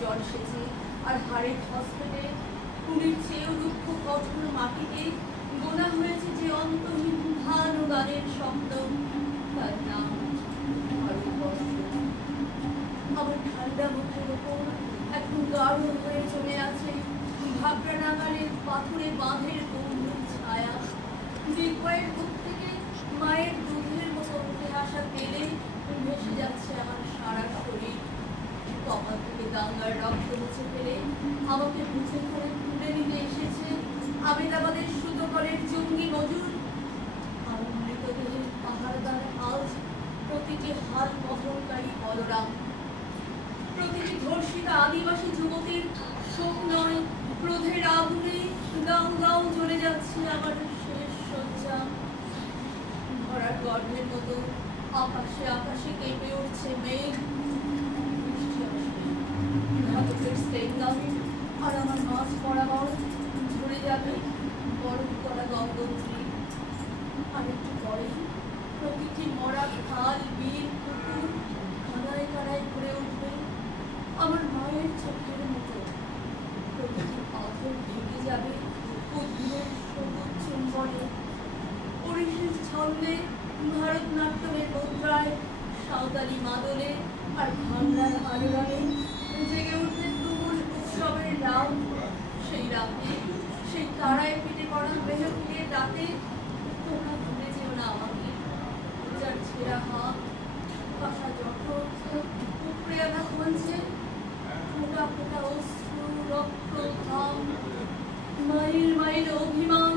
জল সেচে আর হাড়ে ধস পেটে কুমির চেয়েও দুঃখ পাথুরে বাঁধের গম্ভীর ছায়া, দিগ্বয়ের বুক থেকে মায়ের দুধের মতো উঠে আসা তেলে ভেসে যাচ্ছে আমার সারা শরীর। কপাল থেকে গঙ্গার রক্ত মুছে ফেলে আমাকে বুঝে করে তুলে নিতে এসেছে আমেদাবাদের সুতোকলের জঙ্গি মজুর। আমার মৃতদেহের পাহাড়দার আজ প্রতিটি হাল বহনকারী বলরাম, প্রতিটি ধর্ষিতা আদিবাসী যুবতীর শোক নয়, ক্রোধের আগুনে গাও গাও জ্বলে যাচ্ছে আমার শেষ শয্যা। ভরার গর্ভের মতো আকাশে আকাশে কেঁপে উঠছে মেঘ। বৃষ্টি আসবে, ঘাতকের স্টেঙ্গাম আর আমার মাছ বরাবর ঝরে যাবে বরফ করা গঙ্গোত্রী। আর একটু পরে প্রকৃতি মরা খাল বিল পুকুর কানায় কানায় ভরে উঠবে আমার মায়ের চোখের মতো। প্রকৃতি পাথর ভেঙে যাবে উদ্ভিদের সবুজ চুম্বনে। ওড়িশির ছন্দে, ভারতনাট্যমের মুদ্রায়, সাঁওতালি মাদলে আর ভাঙড়ার আলোড়নে জেগে উঠবে তুমুল উৎসবের রাত। সেই রাতে, সেই তারায় ফেটে পড়া মেহফিলের রাতে তোমরা ভুলে যেও না আমাকে। যার ছেঁড়া হাত, কাঁসা জঠর, উপড়ে আনা খুলছে, ফোঁটা ফোঁটা অশ্রু, রক্ত, ঘাম, মাইল মাইল অভিমান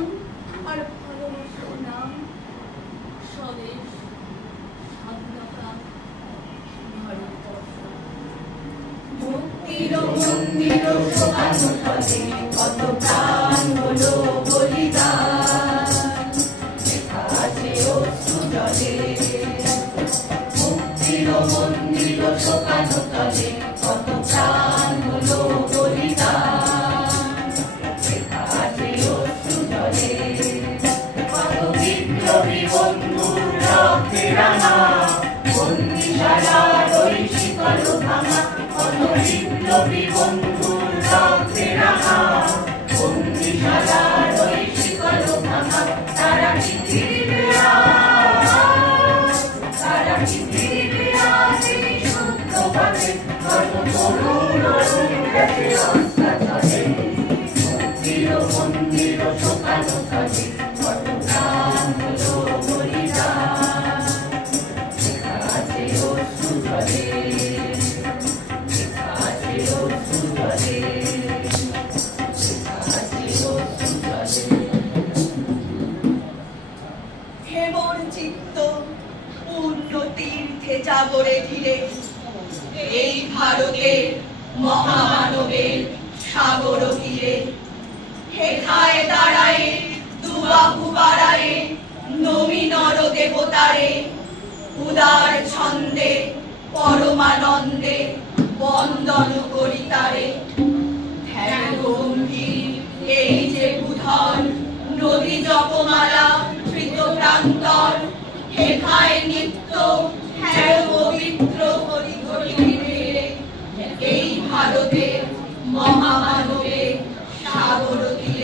আর ভালোবাসার নাম স্বদেশ, স্বাধীনতা, ভারতবর্ষ। মুক্তির মন্দির শোকানো তলে কত প্রাণ হলো বলিদান, লেখা আছে অশ্রু জলে। মুক্তির মন্দির শোকানো তলে কত প্রাণ হলো বলিদান, লেখা আছে অশ্রু জলে। কত বিপ্লবী বন্ধুর রক্তে রাঙা বন্দিশালার ওই শিকল ভাঙা, কত বিপ্লবী বন্ধুর রক্তে রাঙা বন্দিশালার ওই শিকল ভাঙা। তারা কি ফিরবে আজ, তারা কি ফিরবে আজ এই সত্য পথে? কত তরুণ গেছে রাস্তা চলে, মুক্তির মন্দির শোকানো তলে কত প্রাণ হলো বলিদান, লেখা আছে অশ্রু জলে, লেখা আছে অশ্রু জলে, লেখা আছে অশ্রু জলে। হেমর চিত্ত পূর্ণ তীর্থে জাগরে ঢিলে, এই ভারতের মহামানবের সাগর তীরে। হেথায় দাঁড়ায় দুবাহু বাড়ায় নমি নর দেবতারে, উদার ছন্দে পরমানন্দে বন্দন করি তারে। ধ্যান গম্ভীর এই যে বুধন নদী জপমালা কৃত প্রান্তর, হেথায় নিত্য হ্যাঁ পবিত্র হরি হরি এই ভারতের মহামানবের সাগর তীরে।